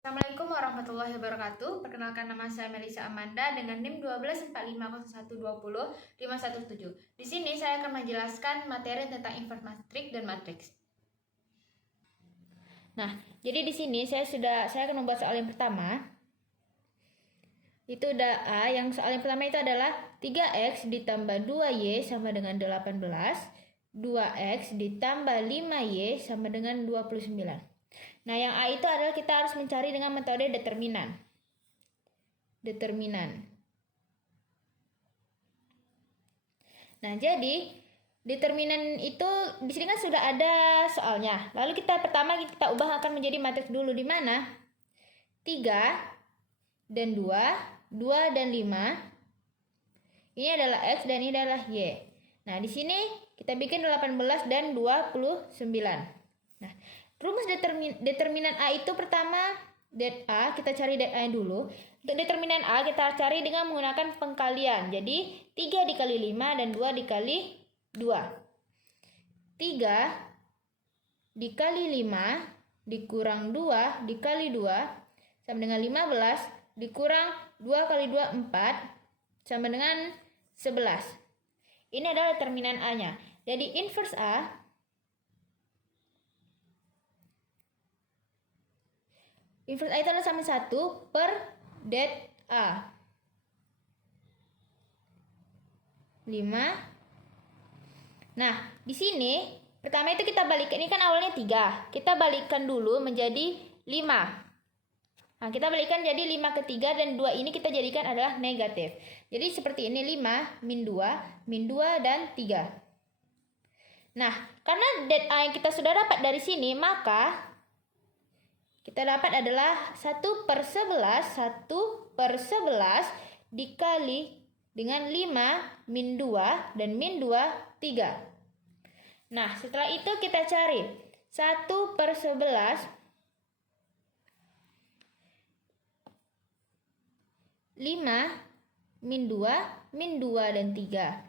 Assalamualaikum warahmatullahi wabarakatuh. Perkenalkan, nama saya Melisa Amanda dengan NIM 12450120517. Di sini saya akan menjelaskan materi tentang informatik dan matriks. Nah, jadi di sini saya akan membuat soal yang pertama. Itu udah A, yang soal yang pertama itu adalah 3x ditambah 2y sama dengan 18, 2x ditambah 5y sama dengan 29. Nah, yang A itu adalah kita harus mencari dengan metode determinan. Nah, jadi determinan itu di sini kan sudah ada soalnya. Lalu pertama kita ubah akan menjadi matriks dulu, di mana 3 dan 2, 2 dan 5. Ini adalah X dan ini adalah Y. Nah, di sini kita bikin 18 dan 29. Nah, rumus determinan A itu pertama, det A, kita cari det A dulu. Untuk determinan A kita cari dengan menggunakan pengkalian. Jadi 3 dikali 5 dan 2 dikali 2. 3 dikali 5 dikurang 2 dikali 2 sama dengan 15 dikurang 2 kali 2, 4 sama dengan 11. Ini adalah determinan A-nya. Jadi inverse A itu adalah sama 1 per det A. 5. Nah, di sini pertama itu kita balikkan, ini kan awalnya 3. Kita balikkan dulu menjadi 5. Nah, kita balikkan jadi 5 ke 3 dan 2 ini kita jadikan adalah negatif. Jadi seperti ini, 5 min 2 dan 3. Nah, karena det A yang kita sudah dapat dari sini, maka kita dapat adalah 1 per 11 dikali dengan 5 min 2 dan min 2, 3. Nah, setelah itu kita cari 1 per 11 5 min 2 dan 3.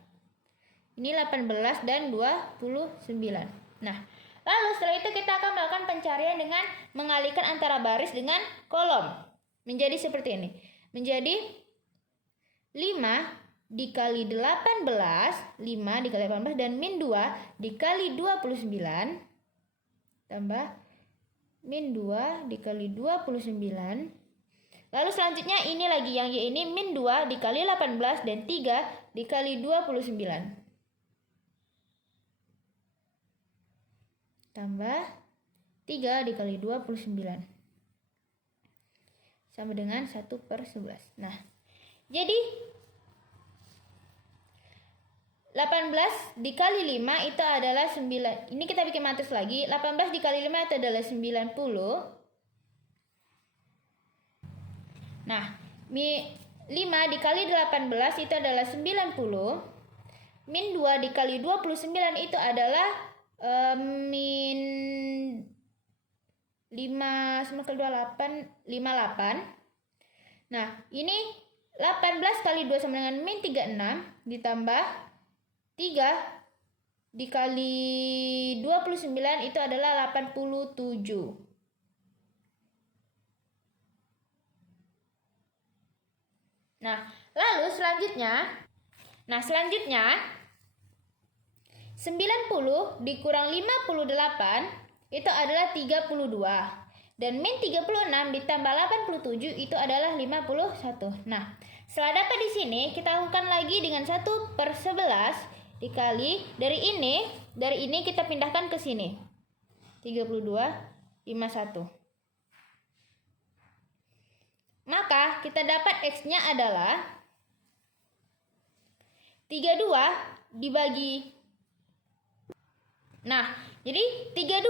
Ini 18 dan 29. Nah, lalu setelah itu kita akan melakukan pencarian dengan mengalihkan antara baris dengan kolom. Menjadi seperti ini. Menjadi 5 dikali 18, 5 dikali 18 dan min 2 dikali 29 tambah min 2 dikali 29. Lalu selanjutnya ini lagi, yang Y ini min 2 dikali 18 dan 3 dikali 29. Tambah 3 dikali 29. Sama dengan 1 per 11. Nah, jadi 18 dikali 5 itu adalah 9. Ini kita bikin matriks lagi. 18 dikali 5 itu adalah 90. Nah, 5 dikali 18 itu adalah 90. Min 2 dikali 29 itu adalah min 5 sama kali 28, 58. Nah, ini 18 kali 2 sama dengan min 36 ditambah 3 dikali 29 itu adalah 87. Nah, lalu selanjutnya 90 dikurang 58 itu adalah 32. Dan min 36 ditambah 87 itu adalah 51. Nah, setelah dapat di sini, kita lakukan lagi dengan 1 per 11 dikali dari ini kita pindahkan ke sini. 32, 51. Maka kita dapat X-nya adalah 32 dibagi. Nah, jadi 32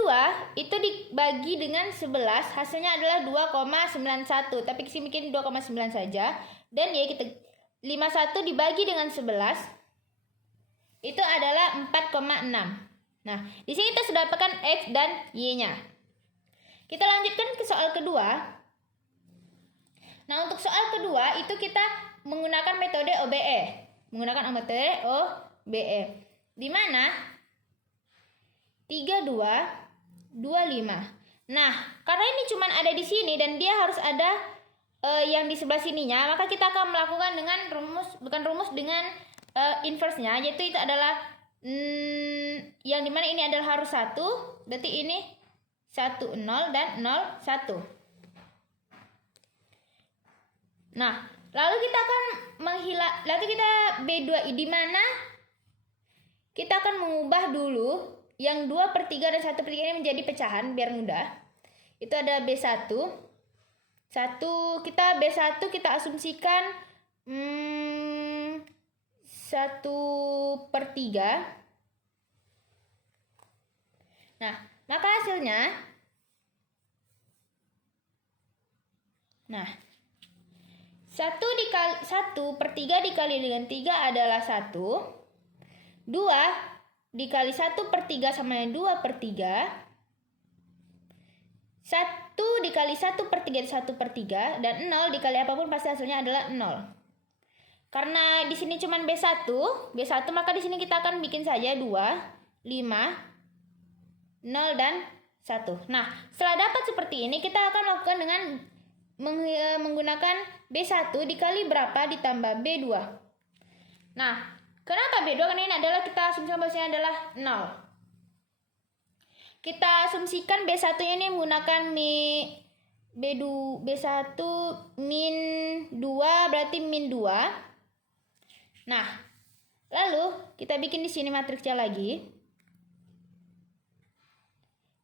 itu dibagi dengan 11, hasilnya adalah 2,91. Tapi kita bikin 2,9 saja. Dan ya kita 51 dibagi dengan 11 itu adalah 4,6. Nah, di sini kita sudah dapatkan X dan Y-nya. Kita lanjutkan ke soal kedua. Nah, untuk soal kedua itu kita menggunakan metode OBE. Di mana 32, 25. Nah, karena ini cuma ada di sini dan dia harus ada yang di sebelah sininya, maka kita akan melakukan dengan dengan inverse-nya, yaitu itu adalah yang dimana ini adalah harus 1, berarti ini 1 0 dan 0 1. Nah, lalu kita akan lalu kita B2 di mana kita akan mengubah dulu yang 2/3 dan 1/3 ini menjadi pecahan biar mudah. Itu ada B1. B1 kita asumsikan 1/3. Nah, maka hasilnya 1/3 dikali dengan 3 adalah 1. 2 dikali 1/3 sama dengan 2/3. 1 dikali 1/3 1/3 dan 0 dikali apapun pasti hasilnya adalah 0. Karena di sini cuma B1 maka di sini kita akan bikin saja 2, 5, 0 dan 1. Nah, setelah dapat seperti ini kita akan melakukan dengan menggunakan B1 dikali berapa ditambah B2. Nah, kenapa B2? Karena ini adalah kita asumsikan bahwasanya adalah 0. Kita asumsikan B1 ini menggunakan B1 min 2 berarti min 2. Nah, lalu kita bikin di sini matriksnya lagi.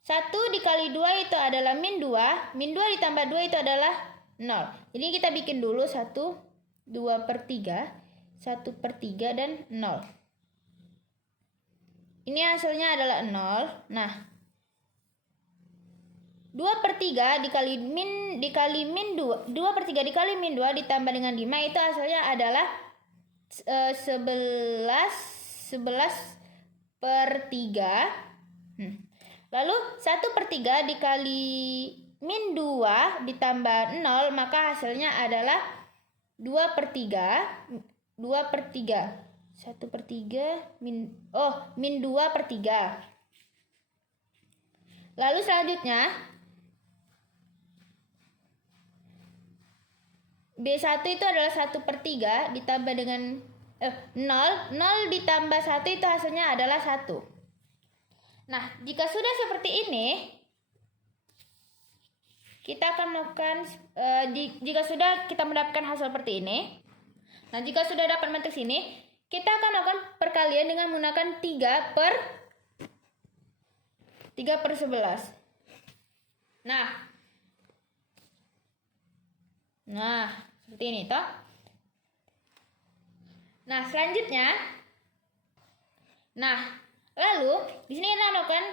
1 dikali 2 itu adalah min 2. Min 2 ditambah 2 itu adalah 0. Jadi kita bikin dulu 1, 2/3, 1/3 dan 0. Ini hasilnya adalah 0. Nah, 2/3 dikali min 2, 2/3 dikali min 2 ditambah dengan 5 itu hasilnya adalah 11/3. Lalu 1/3 dikali min 2 ditambah 0 maka hasilnya adalah 2/3. 1/3 min 2/3. Lalu selanjutnya B1 itu adalah 1/3 ditambah dengan 0 ditambah 1 itu hasilnya adalah 1. Nah, jika sudah seperti ini kita akan melakukan jika sudah kita mendapatkan hasil seperti ini. Nah, jika sudah dapat matriks ini, kita akan melakukan perkalian dengan menggunakan 3/11. Nah, seperti ini toh. Nah, selanjutnya lalu di sini kita melakukan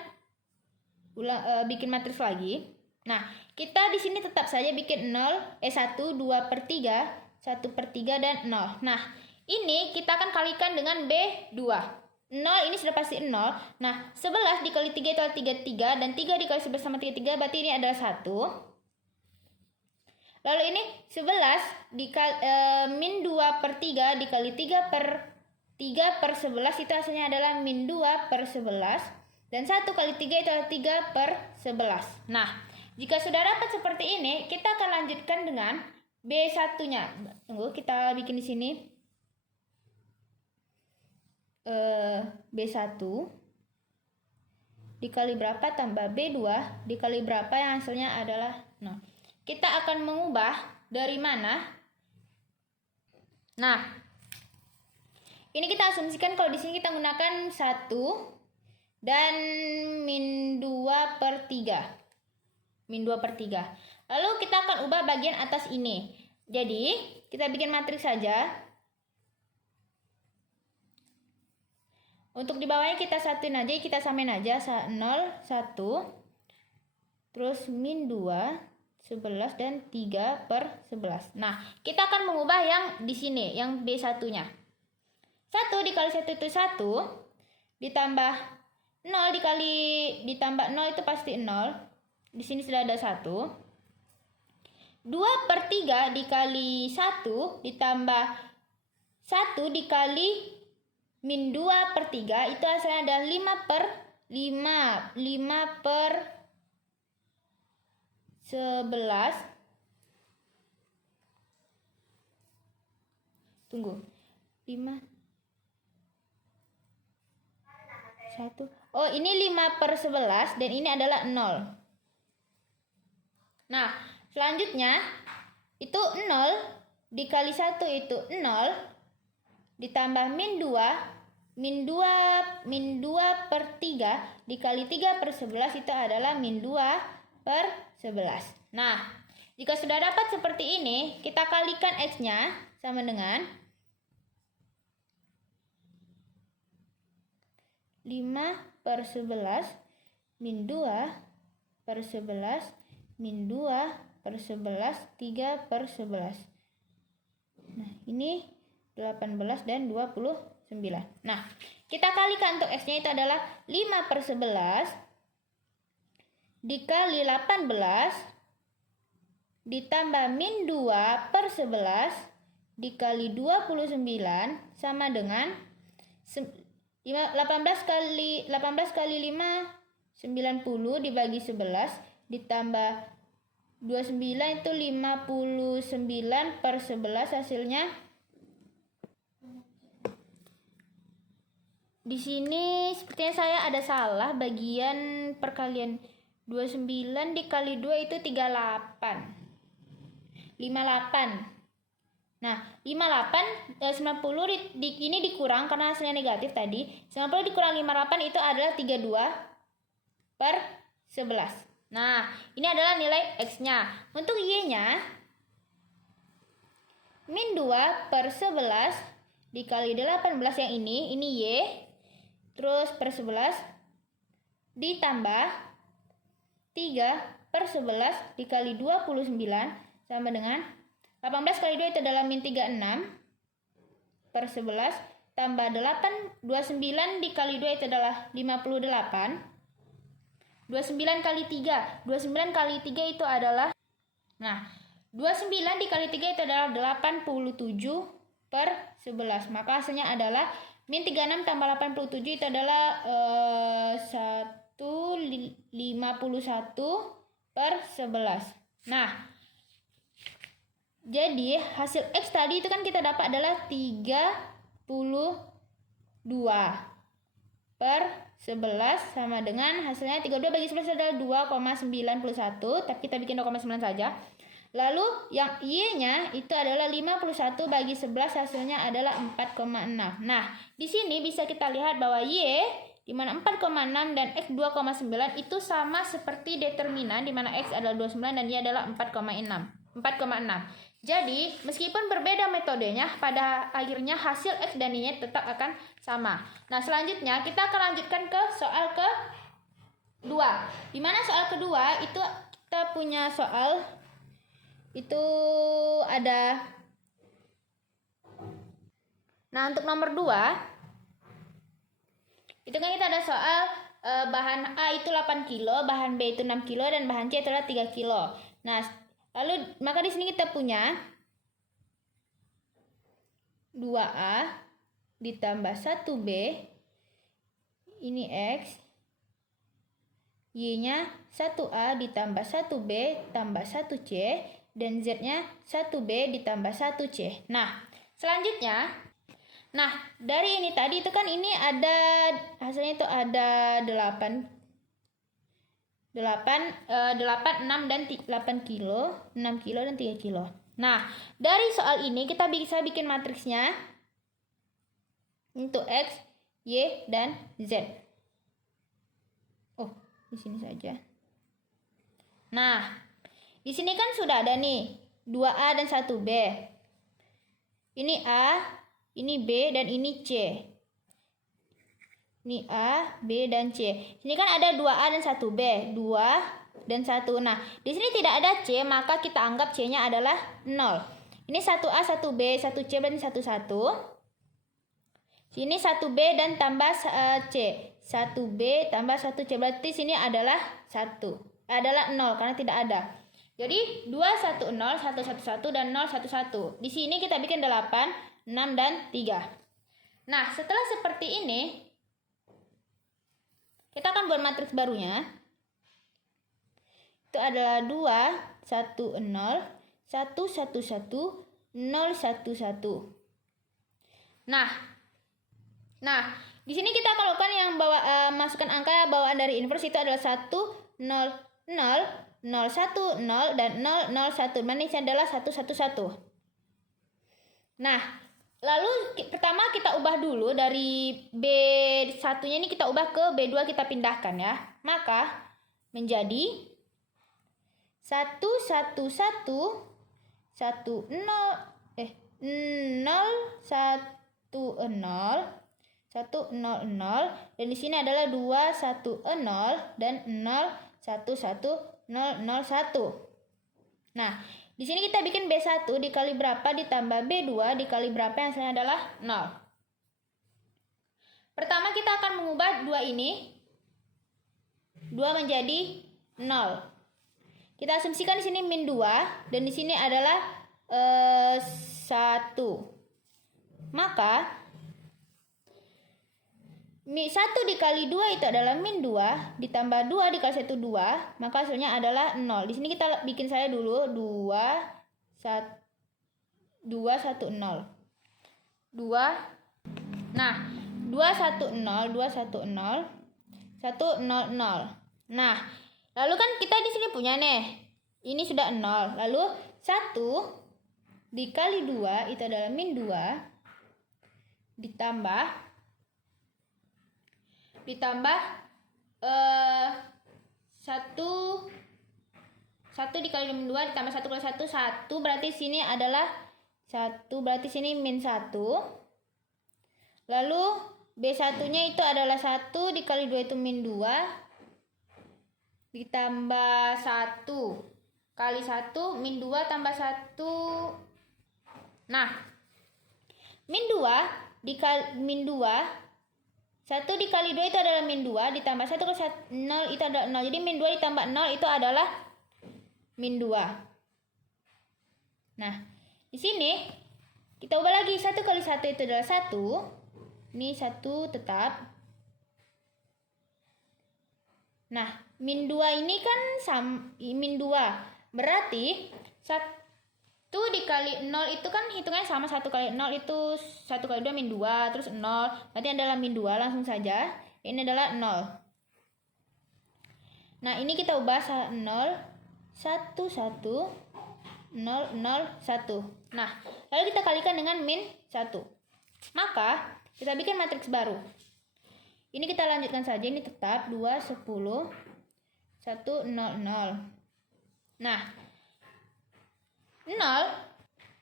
bikin matriks lagi. Nah, kita di sini tetap saja bikin 1, 2/3, 1/3 dan 0. Nah, ini kita akan kalikan dengan B2. 0 ini sudah pasti 0. Nah, 11 dikali 3 itu adalah 33 dan 3 dikali 11 sama 33 berarti ini adalah 1. Lalu ini 11 dikali min 2/3 dikali 3/11 itu hasilnya adalah min 2/11 dan 1 kali 3 itu adalah 3/11. Nah, jika sudah dapat seperti ini, kita akan lanjutkan dengan B1-nya. Tunggu, kita bikin di sini. B1 dikali berapa tambah B2 dikali berapa yang hasilnya adalah 0. Kita akan mengubah dari mana? Nah, ini kita asumsikan kalau di sini kita menggunakan 1 dan min 2/3. Min 2/3. Lalu kita akan ubah bagian atas ini. Jadi, kita bikin matriks saja. Untuk di bawahnya kita satuin aja, kita samain aja 0, 1. Terus min 2, 11 dan 3/11. Nah, kita akan mengubah yang di sini, yang B1-nya. 1 dikali 1 itu 1, ditambah 0 ditambah 0 itu pasti 0. Di sini sudah ada 1. 2/3 dikali 1 ditambah 1 dikali min 2/3 itu hasilnya adalah 5/5. 11. Tunggu. 5 1. Oh, ini 5/11 dan ini adalah 0. Nah, selanjutnya itu 0 dikali 1 itu 0 ditambah min 2/3 dikali 3/11 itu adalah min 2/11. Nah, jika sudah dapat seperti ini, kita kalikan X-nya sama dengan 5/11 min 2/11 min 2/11 3/11. Nah, ini 18 dan 29. Nah, kita kalikan untuk X-nya itu adalah 5/11 dikali 18 ditambah min 2/11 dikali 29 sama dengan 18 kali 5 90 dibagi 11 ditambah 29 itu 59/11 hasilnya. Di sini sepertinya saya ada salah bagian perkalian. 29 dikali 2 itu 38. 58. Nah, 58 90 ini dikurang karena hasilnya negatif tadi. 90 dikurang 58 itu adalah 32/11. Nah, ini adalah nilai X-nya. Untuk Y-nya min 2/11 dikali 18 yang ini Y. Terus per 11 ditambah 3/11 dikali 29 sama dengan 18 kali 2 itu adalah min 36/11 tambah 29 dikali 2 itu adalah 58. 29 kali 3 itu adalah 29 dikali 3 itu adalah 87/11. Maka hasilnya adalah min 36 tambah 87 itu adalah 151/11. Nah, jadi hasil X tadi itu kan kita dapat adalah 32/11 sama dengan hasilnya 32 bagi 11 adalah 2,91, tapi kita bikin 2,9 saja. Lalu yang Y-nya itu adalah 51 bagi 11 hasilnya adalah 4,6. Nah, di sini bisa kita lihat bahwa Y di mana 4,6 dan X 2,9 itu sama seperti determinan di mana X adalah 29 dan Y adalah 4,6. Jadi, meskipun berbeda metodenya, pada akhirnya hasil X dan Y tetap akan sama. Nah, selanjutnya kita akan lanjutkan ke soal kedua. Di mana soal kedua itu kita punya soal itu ada. Nah, untuk nomor 2 itu kan kita ada soal bahan A itu 8 kilo, bahan B itu 6 kilo dan bahan C adalah 3 kilo. Nah, lalu maka di sini kita punya 2A ditambah 1B ini X, Y-nya 1A ditambah 1B tambah 1C dan Z-nya 1B ditambah 1C. Nah, selanjutnya, dari ini tadi itu kan ini ada hasilnya itu ada 8, 6 dan 8 kilo, 6 kilo dan 3 kilo. Nah, dari soal ini kita bisa bikin matriksnya untuk X, Y, dan Z. Oh, di sini saja. Nah, di sini kan sudah ada nih 2A dan 1B. Ini A, ini B, dan ini C. Ini A, B, dan C. Sini kan ada 2A dan 1B. 2 dan 1. Nah, di sini tidak ada C, maka kita anggap C-nya adalah 0. Ini 1A, 1B, 1C, dan 1, 1. Sini 1B dan tambah C. 1B tambah 1C. Berarti sini adalah 1. Adalah 0 karena tidak ada. Jadi 2, 1, 0, 1, 1, 1, dan 0, 1, 1. Di sini kita bikin 8, 6, dan 3. Nah, setelah seperti ini, kita akan buat matriks barunya. itu adalah 2, 1, 0, 1, 1, 1, 0, 1, 1. Nah, di sini kita lakukan yang masukkan angka bawaan dari inverse itu adalah 1, 0, 0, 0, 1, 0, dan 0, 0, 1. Mana ini adalah 1, 1, 1. Nah, lalu pertama kita ubah dulu dari B1-nya ini kita ubah ke B2, kita pindahkan ya. Maka menjadi 1, 1, 1, 1, 0, 0, 1, 0, 1, 0, 0, dan di sini adalah 2, 1, 0, dan 0, 1, 1, 0, 0, 1. Nah, di sini kita bikin B1 dikali berapa ditambah B2 dikali berapa yang hasilnya adalah 0. Pertama kita akan mengubah 2 ini. 2 menjadi 0. Kita asumsikan di sini min 2 dan di sini adalah 1. Maka 1 dikali 2 itu adalah min 2 ditambah 2 dikali 1 2, maka hasilnya adalah 0. Di sini kita bikin saya dulu 2 1 0. 2. Nah, 2 1 0 2 1 0 1 0 0. Nah, lalu kan kita di sini punya nih. Ini sudah 0. Lalu 1 dikali 2 itu adalah min 2 ditambah 1 dikali min 2 ditambah 1 kali 1 1, berarti sini adalah 1, berarti sini min 1. Lalu B1-nya itu adalah 1 dikali 2 itu min 2 ditambah 1 kali 1 min 2 tambah 1. Nah, min 2 dikali min 2, 1 dikali 2 itu adalah min 2 ditambah 1 kali 0 itu adalah 0. Jadi min 2 ditambah 0 itu adalah min 2. Nah, di sini kita ubah lagi. 1 kali 1 itu adalah 1. Ini 1 tetap. Nah, min 2 ini kan min 2. Berarti 1 dikali 0 itu kan hitungannya sama. 1 kali 0 itu 1 kali 2 min 2 terus 0. Berarti adalah min 2 langsung saja. Ini adalah 0. Nah, ini kita ubah 0 1 1 0 0 1. Nah, lalu kita kalikan dengan min 1. Maka kita bikin matriks baru. Ini kita lanjutkan saja. Ini tetap 2 10 1 0 0. Nah, 0,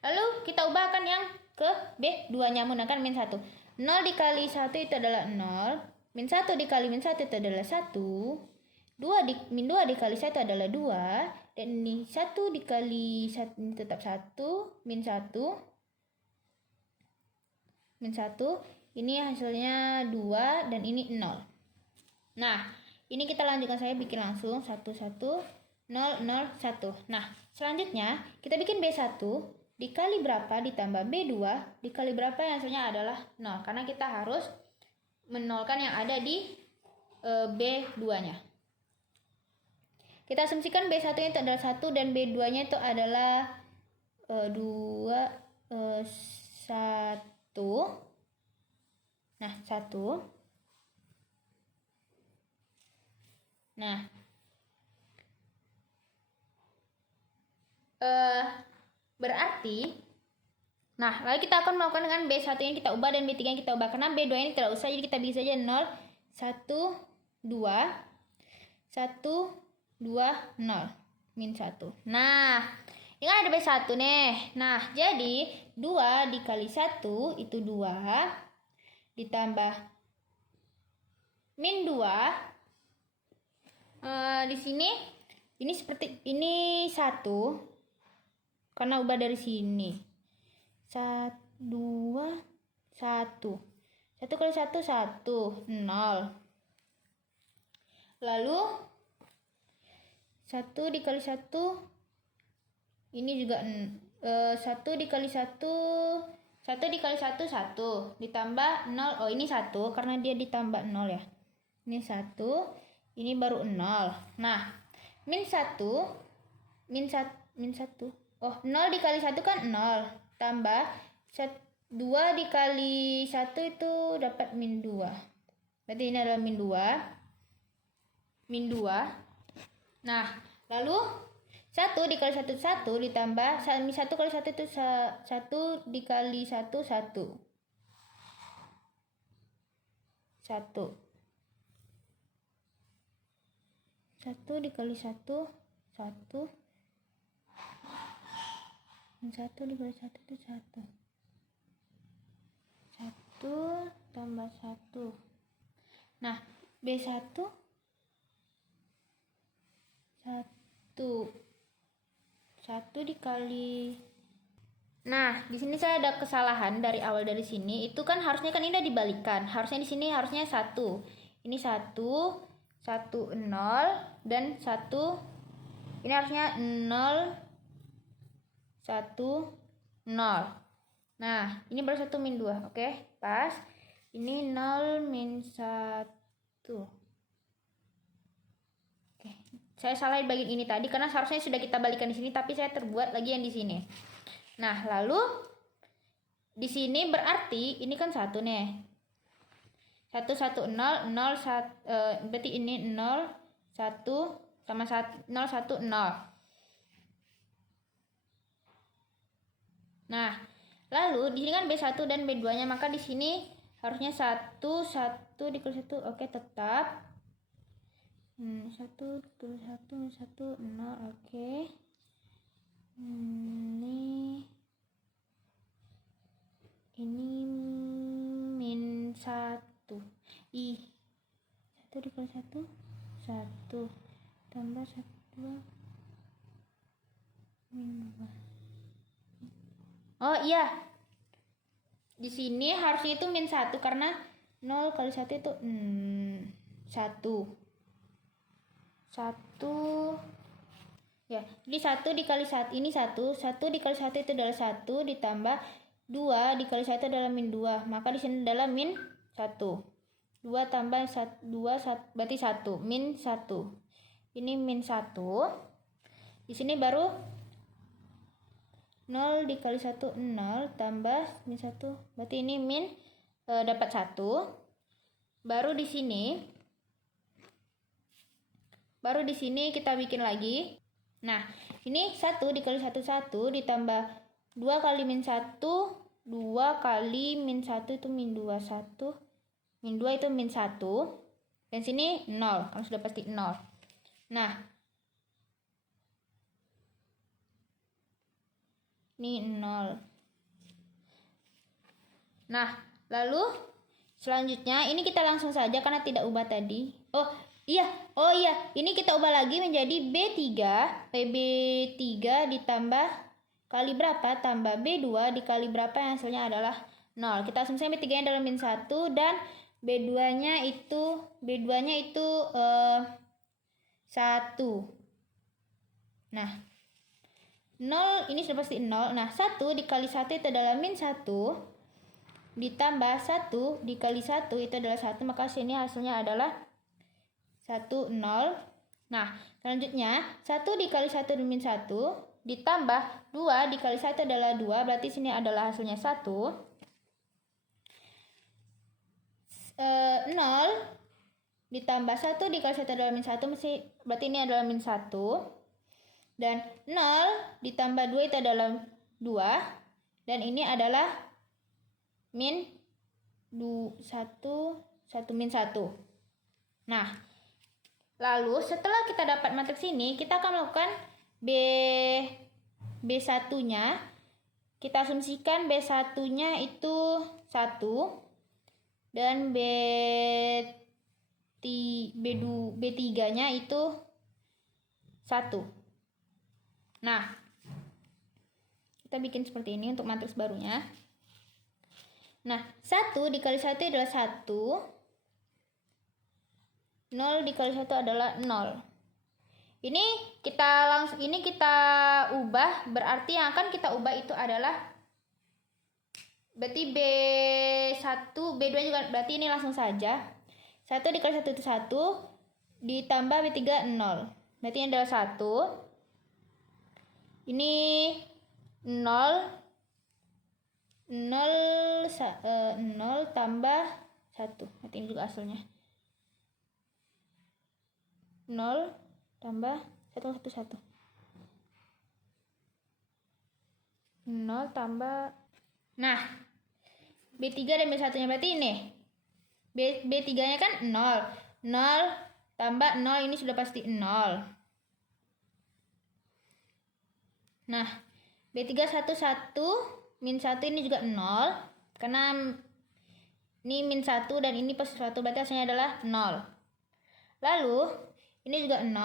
lalu kita ubahkan yang ke B2-nya menggunakan min 1. 0 dikali 1 itu adalah 0. Min 1 dikali min 1 itu adalah 1. Min 2 dikali 1 adalah 2. Dan ini 1 dikali 1 ini tetap 1. Min 1. Min 1. Ini hasilnya 2 dan ini 0. Nah, ini kita lanjutkan, saya bikin langsung 1 1 0 0 1. Nah, selanjutnya kita bikin B1 dikali berapa ditambah B2 dikali berapa yang hasilnya adalah 0. Karena kita harus menolkan yang ada di B2-nya. Kita asumsikan B1-nya itu adalah 1 dan B2-nya itu adalah 2 1. Nah, 1. Nah, berarti lalu kita akan melakukan dengan B1 yang kita ubah dan B3 yang kita ubah. Karena B2 ini tidak usah, jadi kita bisa saja 0 1 2 1 2 0 min 1. Nah, ini kan ada B1 nih. Nah, jadi 2 dikali 1 itu 2 ditambah min 2. Di sini ini seperti ini 1 karena ubah dari sini. 1 2 1. 1 kali 1 1 0. Lalu 1 dikali 1 ini juga 1 dikali 1 dikali 1 1 ditambah 0. Oh, ini 1 karena dia ditambah 0 ya. Ini 1, ini baru 0. Nah, min 1 min 1 oh 0 dikali 1 kan 0 tambah 2 dikali 1 itu dapat min 2. Berarti ini adalah min 2. Nah, lalu 1 dikali 1 1 ditambah min 1 kali 1 itu 1 dikali 1 1. 1 dikali 1 1 min 1 dikali 1 itu 1 tambah 1. Nah, B1 1 dikali. Nah, di sini saya ada kesalahan dari awal dari sini. Itu kan harusnya kan ini udah dibalikan. Harusnya di sini harusnya 1. Ini 1 1 0 dan 1 ini harusnya 0 1 0. Nah, ini baru 1 min 2. Oke, pas. Ini 0 min 1. Oke. Saya salah di bagian ini tadi karena seharusnya sudah kita balikan di sini, tapi saya terbuat lagi yang di sini. Nah, lalu di sini berarti ini kan 1 nih. 1 1 0 0 1 berarti ini 0 1 sama 1 0 1 0. Nah, lalu di sini kan B1 dan B2-nya, maka di sini harusnya 1 1 dikali 1. Oke, tetap. 1 dikali 1 1 0. Oke. Ini min 1. 1 dikali 1 1 tambah 1 min 2. Oh iya, di sini harusnya itu min 1 karena 0 kali 1 itu 1 ya. Jadi 1 dikali 1 ini 1 dikali 1 itu adalah 1 ditambah 2 dikali 1 adalah min 2. Maka di sini adalah min 1. 2 tambah 1 2 berarti 1 min 1. Ini min 1. Di sini baru 0 dikali 1 0 tambah min 1 berarti ini min dapat 1. Baru di sini kita bikin lagi. Nah, ini 1 dikali 1 1 ditambah 2 kali min 1 2 kali min 1 itu min 2 1 min 2 itu min 1 dan sini 0 karena sudah pasti 0. Nah, ini 0. Nah, lalu selanjutnya ini kita langsung saja karena tidak ubah tadi. Oh iya, ini kita ubah lagi menjadi B3 ditambah kali berapa tambah B2 dikali berapa yang hasilnya adalah 0. Kita asumsikan B3 nya adalah min 1 dan B2-nya itu 1. Nah, 0 ini sudah pasti 0. Nah, 1 dikali 1 itu adalah min 1 ditambah 1 dikali 1 itu adalah 1, maka sini hasilnya adalah 1 0. Nah, selanjutnya 1 dikali 1 min 1 ditambah 2 dikali 1 adalah 2, berarti sini adalah hasilnya 1. 0 ditambah 1 dikali 1 adalah min 1, berarti ini adalah min 1. Dan 0 ditambah 2 itu adalah 2. Dan ini adalah min 1 min 1. Nah, lalu setelah kita dapat matriks ini, kita akan melakukan B1-nya. Kita asumsikan B1-nya itu 1 dan B3-nya itu 1. Nah, kita bikin seperti ini untuk matriks barunya. Nah, 1 dikali 1 adalah 1. 0 dikali 1 adalah 0. Ini kita ubah, berarti yang akan kita ubah itu adalah berarti B1, B2 juga, berarti ini langsung saja. 1 dikali 1 itu 1 ditambah B3 0. Berarti ini adalah 1. Ini 0 tambah 1. Berarti ini juga asalnya 0 tambah 1 0 tambah, nah B3 dan B1 nya berarti ini B3 nya kan 0 tambah 0, ini sudah pasti 0. Nah B3 1 min 1 ini juga 0, karena ini min 1 dan ini plus 1, berarti hasilnya adalah 0. Lalu ini juga 0,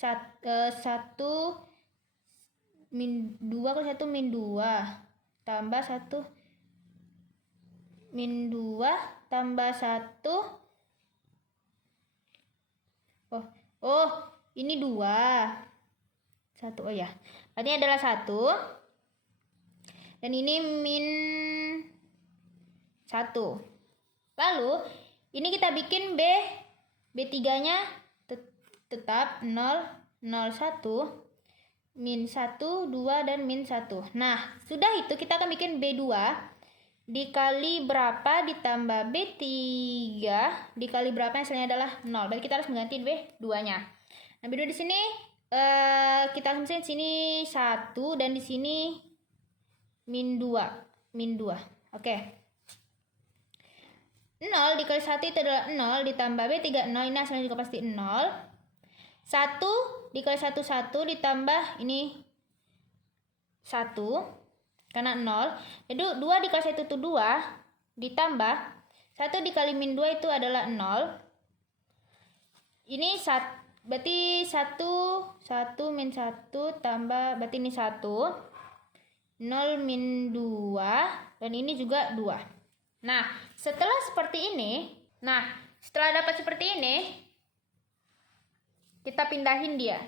1 min 2 kalau 1 min 2 tambah 1 min 2 tambah 1. Oh ini 2 1, oh ya, berarti adalah 1 dan ini min 1. Lalu ini kita bikin B3 nya tetap 0 1 min 1 2 dan min 1. Nah sudah itu kita akan bikin B2 dikali berapa ditambah B3 dikali berapa, hasilnya adalah 0. Berarti kita harus mengganti B2 nya. Nah B2 di sini kita misalnya di sini 1 dan di sini min 2. Oke. 0 dikali 1 itu adalah 0 ditambah B3 0, ini hasilnya juga pasti 0. 1 dikali 1 ditambah ini 1 karena 0. Jadi 2 dikali 1 itu 2 ditambah 1 dikali min 2 itu adalah 0. Ini berarti 1 min 1 tambah, berarti ini 1 0 min 2 dan ini juga 2. Nah setelah seperti ini, setelah dapat seperti ini kita pindahin dia.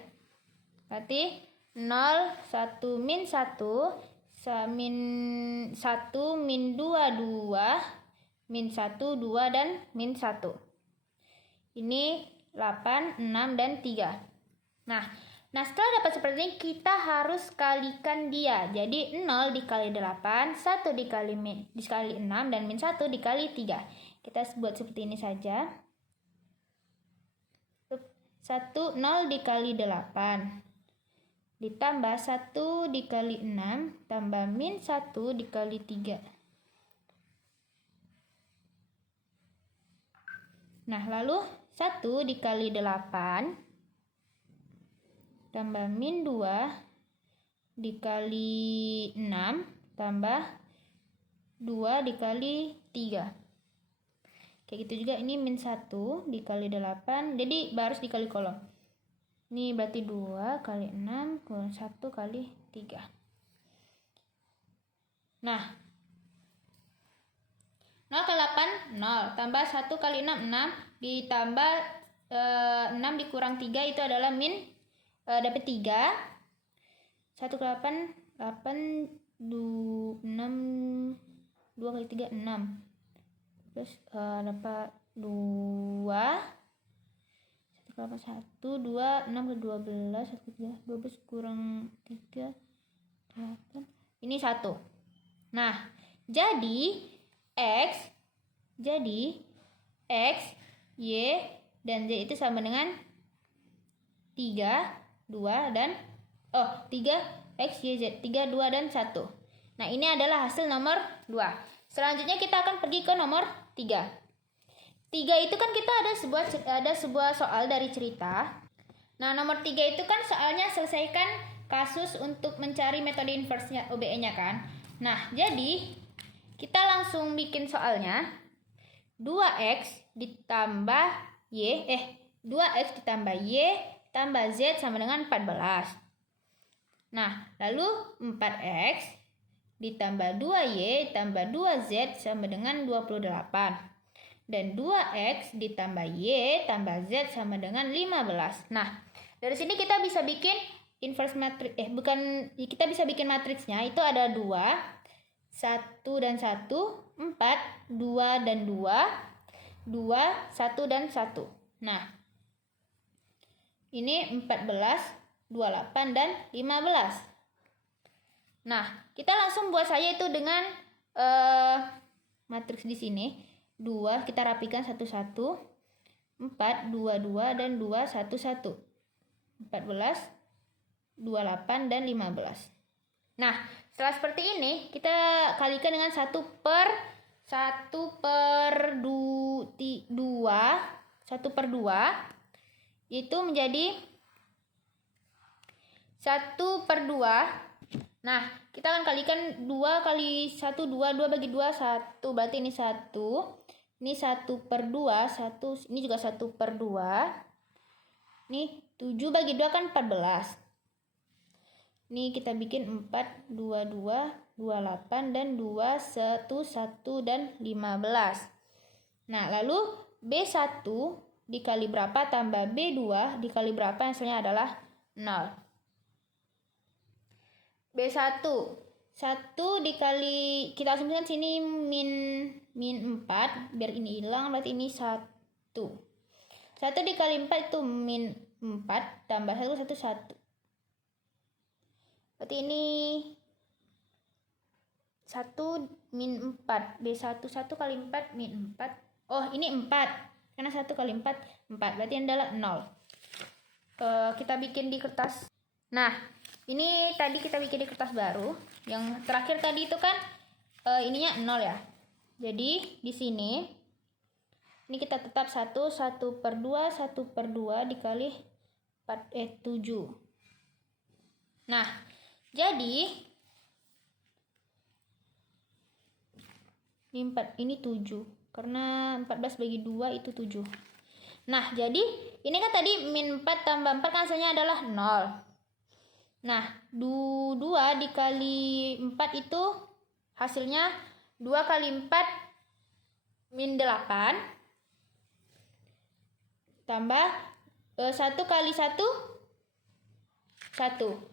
Berarti 0 1 min 1 min 1 min 2 2 min 1 2 dan min 1. Ini 8 6 dan 3. Nah setelah dapat seperti ini kita harus kalikan dia. Jadi 0 dikali 8, 1 dikali 6 dan min 1 dikali 3. Kita buat seperti ini saja. 1 0 dikali 8 ditambah 1 dikali 6 tambah min 1 dikali 3. Nah lalu 1 dikali 8 tambah min 2 dikali 6 tambah 2 dikali 3. Kayak gitu juga, ini min 1 dikali 8, jadi harus dikali kolom. Ini berarti 2 kali 6 kurang 1 kali 3. Nah 0 kali 8 0 tambah 1 kali 6 6 ditambah 6 dikurang 3 itu adalah min dapat 3. 1 kali 8 6 2 kali 3 6 terus dapat 2 1 kali 1 2 6 kali 12 1 kali 12 kurang 3 8, ini 1. Nah jadi X Y dan Z itu sama dengan 3 2 dan 3 X Y Z 3 2 dan 1. Nah ini adalah hasil nomor 2. Selanjutnya kita akan pergi ke nomor 3. 3 itu kan kita ada sebuah soal dari cerita. Nah nomor 3 itu kan soalnya selesaikan kasus untuk mencari metode inverse-nya OBE-nya kan. Nah jadi kita langsung bikin soalnya. 2X ditambah Y 2X ditambah Y tambah Z sama dengan 14. Nah lalu 4X ditambah 2Y tambah 2Z sama dengan 28. Dan 2X ditambah Y tambah Z sama dengan 15. Nah, dari sini kita bisa bikin inverse matrix, kita bisa bikin matriksnya. Itu ada 2, 1 dan 1, 4, 2 dan 2, 2, 1 dan 1. Nah, Ini 14, 28, dan 15. Nah, kita langsung buat saja itu dengan matriks di sini. 2 kita rapikan satu-satu. 4, 2, 2, dan 2, 1, 1. 14, 28, dan 15. Nah, setelah seperti ini, kita kalikan dengan 1 per 2, itu menjadi 1 per 2. Nah, kita akan kalikan 2 kali 1, 2, 2 bagi 2, 1. Berarti ini 1. Ini 1 per 2, 1. Ini juga 1 per 2. Ini 7 bagi 2 kan 14. Ini kita bikin 4, 2, 2, 28, dan 2, 1, 1, dan 15. Nah, lalu B1 dikali berapa tambah B2 dikali berapa yang hasilnya adalah 0. B1 1 dikali, kita asumsikan sini min 4, biar ini hilang, berarti ini 1. 1 dikali 4 itu min 4 tambah 1, 1, 1. Berarti ini 1 min 4. B1 1 kali 4 min 4. Oh, ini 4. Karena 1 kali 4 4. Berarti ini adalah 0. Kita bikin di kertas. Nah, ini tadi kita bikin di kertas baru. Yang terakhir tadi itu kan ininya 0 ya. Jadi di sini ini kita tetap 1 per 2 dikali 7. Nah, jadi ini 4, ini 7. Karena 14 bagi 2 itu 7. Nah, jadi ini kan tadi min 4 tambah 4 kan hasilnya adalah 0. Nah, 2 dikali 4 itu hasilnya 2 kali 4 min 8 tambah 1 kali 1 1.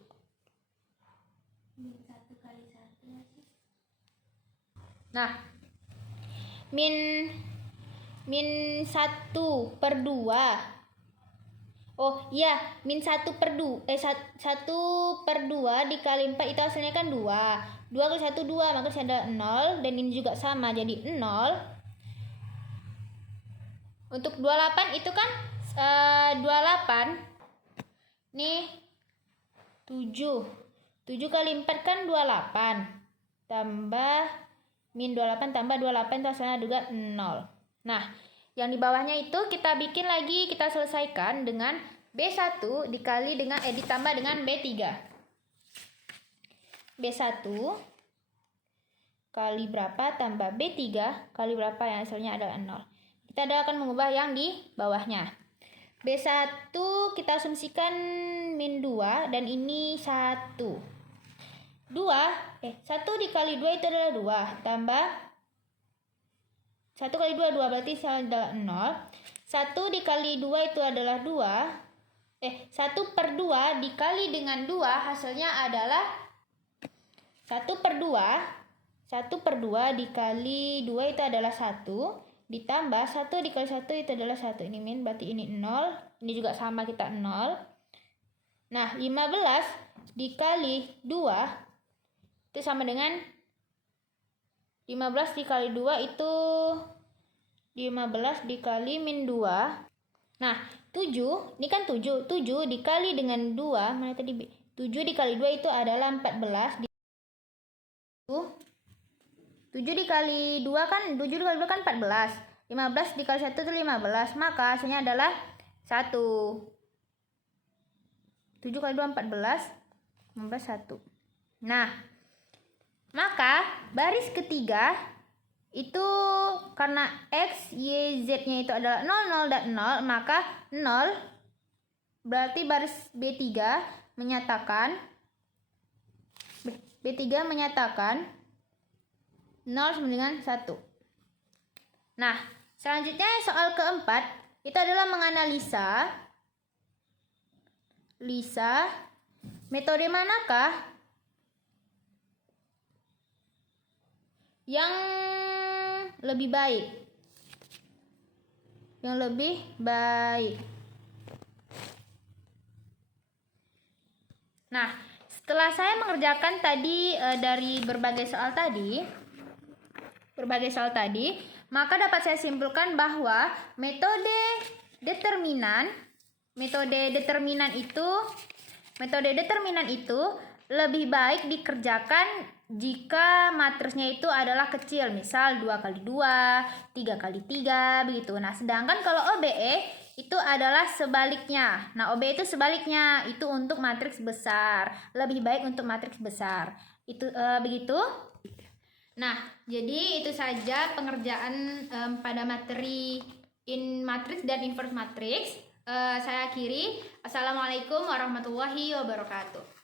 Nah, min 1 per 2. Oh iya, min 1 per 2 1 per 2 dikali 4 itu hasilnya kan 2. 2 kali 1 2, maka ada 0, dan ini juga sama jadi 0. Untuk 28 itu kan 28 nih 7. 7 kali 4 kan 28 tambah min 28 tambah 28 itu hasilnya juga 0. Nah, yang di bawahnya itu kita bikin lagi, kita selesaikan dengan B1 dikali dengan ditambah dengan B3. B1 kali berapa tambah B3 kali berapa yang hasilnya adalah 0. Kita akan mengubah yang di bawahnya. B1 kita asumsikan min 2 dan ini 1. 1 dikali 2 itu adalah 2 tambah 1 kali 2 2 berarti hasilnya adalah 0. 1 dikali 2 itu adalah 2. 1 per 2 dikali dengan 2 hasilnya adalah 1 per 2. 1 per 2 dikali 2 itu adalah 1. Ditambah 1 dikali 1 itu adalah 1. Ini min, berarti ini 0. Ini juga sama, kita 0. Nah, 15 dikali 2 itu sama dengan 15 dikali 2 itu 15 dikali min 2. Nah, 7, ini kan 7. 7 dikali dengan 2, mana tadi? 7 dikali 2 itu adalah 14. 7 dikali 2 kan 14. 15 dikali 1 itu 15. Maka hasilnya adalah 1. 7 kali 2 14. 15 1. Nah, maka baris ketiga itu karena X, Y, Z-nya itu adalah 0, 0, dan 0, maka 0 berarti baris B3 menyatakan 0 sama dengan 1. Nah, selanjutnya soal keempat itu adalah menganalisa metode manakah yang lebih baik. Nah, setelah saya mengerjakan tadi dari berbagai soal tadi, maka dapat saya simpulkan bahwa metode determinan itu lebih baik dikerjakan jika matriksnya itu adalah kecil, misal 2x2, 3x3 begitu. Nah, sedangkan kalau OBE itu adalah sebaliknya. Nah, OBE itu sebaliknya, itu untuk matriks besar. Lebih baik untuk matriks besar. Itu begitu. Nah, jadi itu saja pengerjaan pada materi in matrix dan inverse matrix. Saya akhiri. Assalamualaikum warahmatullahi wabarakatuh.